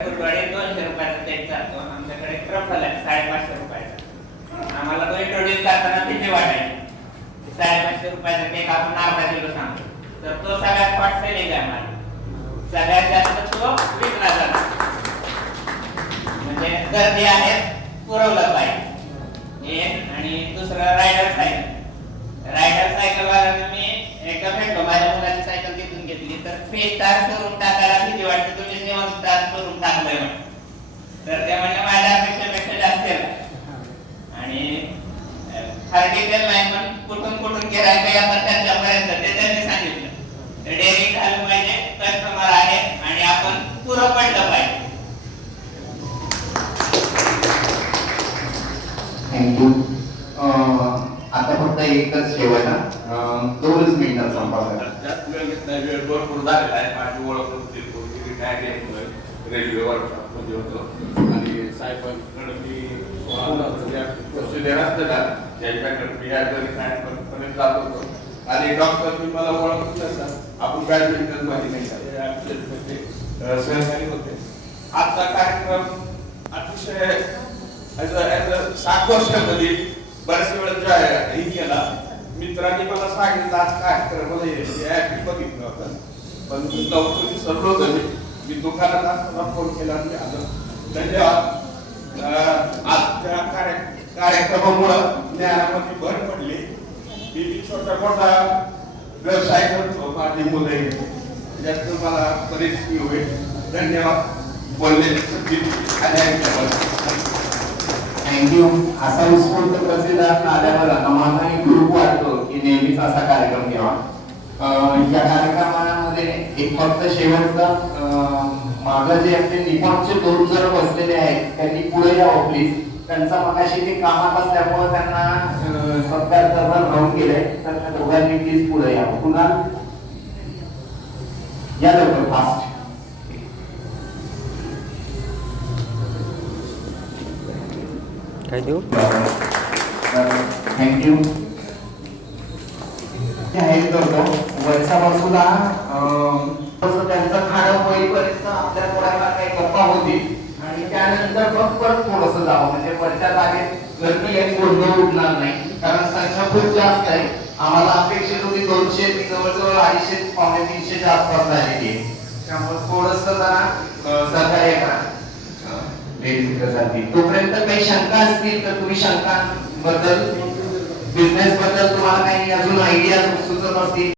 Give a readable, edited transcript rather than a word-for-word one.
गुरुवारी 200 रुपयाचा चेक जातो. आमच्याकडे ट्रफल आहे 550 रुपयाचा. आम्हाला तो इंट्रोड्यूस करताना किती वाटायची 550 रुपयाचा केक आपण अर्धा किलो सांगतो, तर तो सगळ्यात हॉट सेलिंग आहे आम्हाला. सगळ्यात जास्त तो विकला जातो. म्हणजे गर्दी आहे, पुरवलं पाहिजे. आणि दुसरं रायडर सायकल वाल्यानं मी एकदा भेटलो, माझ्या मुलाची सायकल तिथून घेतली, तर 3 स्टार करून टाकायला किती वाटतं, तुम्ही 7 स्टार करून टाकलंय म्हणे. तर ते म्हणजे माझ्या अपेक्षेपेक्षा जास्त आहे. आणि डिटेल नाही, पण कुठून गिरायक येतात त्यांच्यापर्यंत ते त्यांनी सांगितलं. तर डेअरिंग झालं पाहिजे, कस्टमर आहे आणि आपण पुरं पडलं पाहिजे. थँक्यू. आता फक्त एकच शेवट 2 मिनिटात संपायचा. जास्त वेळ घेत नाही, वेळ भरपूर झालेला आहे. माझी ओळख होती रेल्वे वर्कशॉपमध्ये होतो आणि साहेबांकडे मी त्यांच्याकडे जात होतो. आणि डॉक्टर मी मला ओळखत नसतात, आपण बॅडमिंटन मध्ये नाही सहकारी होते. आजचा कार्यक्रम अतिशय 7 वर्षामध्ये बऱ्याच वेळा हे केला. मित्रांनी मला सांगितलं आज कार्यक्रम बघितलं होतं, पण मी लवकर विसरलो होतो. मी दुकानात असताना फोन केला आणि आलो. धन्यवाद. आजच्या कार्यक्रमामुळे ज्ञानामध्ये भर पडली. मी छोटा मोठा व्यवसाय करतो, माझी मुलं त्याच्यात मला बरीच होईल. धन्यवाद. बोलले थँक्यू. असा उत्स्फूर्त प्रतिसाद आल्यावर आम्हाला ग्रुप वाटतो की नेहमीच असा कार्यक्रम घ्यावा. या कार्यक्रमामध्ये एक फक्त शेवटचं मागं जे आपले निपाणचे 2 जण बसलेले आहेत त्यांनी पुढे यावं प्लीज. त्यांचा मगाशी ते कामात असल्यामुळे त्यांना सत्कार करणं राहून गेलंय, तर त्या दोघांनी प्लीज पुढे यावं. पुन्हा या लवकर फास्ट. काय देऊ? थँक्यू. जाहीर करतो वरच्या बाजूला त्यांचं खाणं होईपर्यंत आपल्या थोड्याफार काही गप्पा होतील आणि त्यानंतर मग परत थोडंसं जावं, म्हणजे वरच्या जागेत गर्दी आणि गोंधळ उडणार नाही, कारण संख्या खूप जास्त आहे. आम्हाला अपेक्षित होती 200, जवळजवळ 250 पावणे 300च्या आसपास झालेली आहे. त्यामुळे थोडंसं जरा सहकार्य करा. तोपर्यंत काही शंका असतील तर तुम्ही शंकांबद्दल, बिझनेस बद्दल तुम्हाला काही अजून आयडिया सुचत असतील